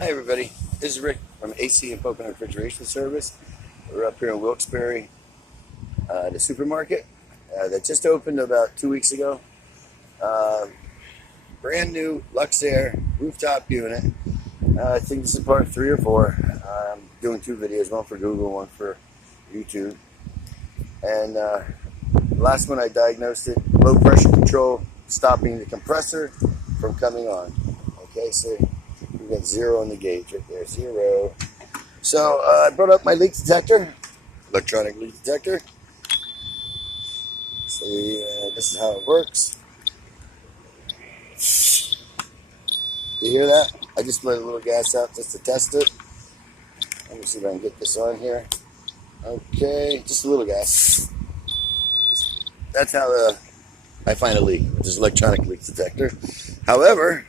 Hi everybody, this is Rick from AC and Coconut Refrigeration Service. We're up here in Wilkes-Barre, the supermarket that just opened about 2 weeks ago. Brand new luxaire rooftop unit. I think this is part 3 or 4. I'm doing 2 videos, one for Google, one for YouTube. And last one I diagnosed it, low pressure control, stopping the compressor from coming on. Okay, so we got 0 on the gauge right there, 0. So I brought up my leak detector, electronic leak detector. See, this is how it works. You hear that? I just let a little gas out just to test it. Let me see if I can get this on here. Okay, just a little gas. That's how I find a leak with this electronic leak detector. However,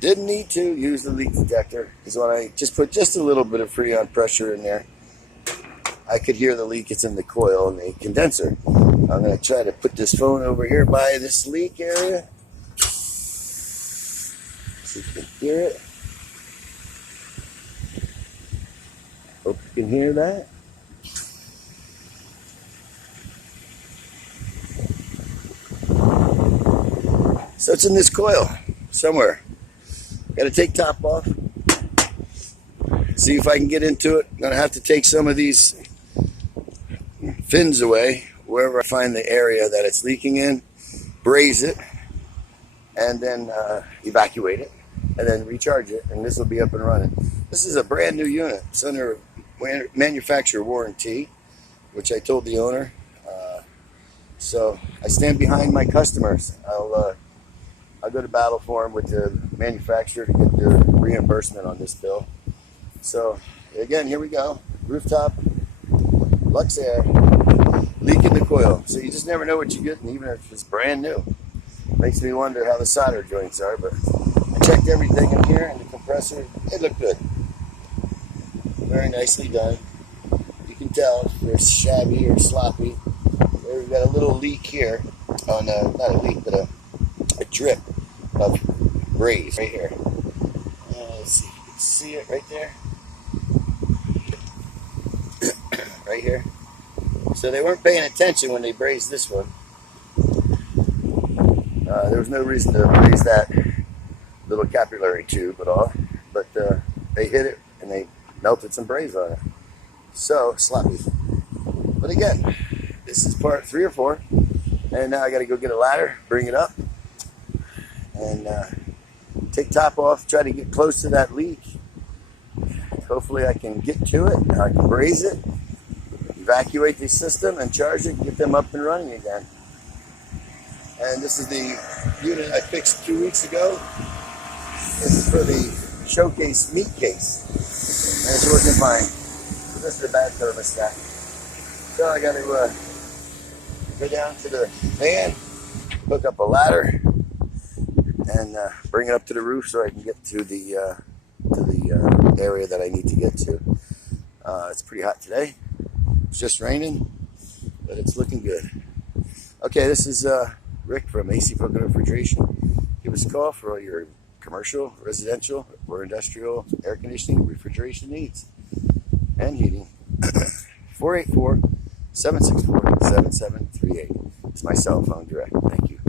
didn't need to use the leak detector because when I just put just a little bit of Freon pressure in there, I could hear the leak. It's in the coil and the condenser. I'm going to try to put this phone over here by this leak area. See if you can hear it. Hope you can hear that. So it's in this coil somewhere. Got to take top off. See if I can get into it. I'm going to have to take some of these fins away wherever I find the area that it's leaking in, braze it, and then evacuate it, and then recharge it, and this will be up and running. This is a brand new unit. It's under manufacturer warranty, which I told the owner. So I stand behind my customers. I'll go to battle for them with the manufacturer to get their reimbursement on this bill. So again, here we go. Rooftop, luxaire, leak in the coil. So you just never know what you get, and even if it's brand new. Makes me wonder how the solder joints are, but I checked everything in here, and the compressor, it looked good. Very nicely done. You can tell if they're shabby or sloppy. We've got a little leak here on, not a leak, but a drip of braze right here. Let's see if you can see it right there. Right here. So they weren't paying attention when they brazed this one. There was no reason to braze that little capillary tube at all, but they hit it and they melted some braze on it. So sloppy. But again, this is part 3 or 4, and now I got to go get a ladder, bring it up, and take top off, try to get close to that leak. Hopefully I can get to it, I can braze it, evacuate the system, and charge it, and get them up and running again. And this is the unit I fixed 2 weeks ago. This is for the showcase meat case, and it's working fine. So this is the bad thermostat. So I got to go down to the van, hook up a ladder, and bring it up to the roof so I can get to the area that I need to get to. It's pretty hot today. It's just raining, but it's looking good. Okay, this is Rick from AC Coconut Refrigeration. Give us a call for all your commercial, residential, or industrial air conditioning, refrigeration needs, and heating. 484-764-7738. It's my cell phone direct. Thank you.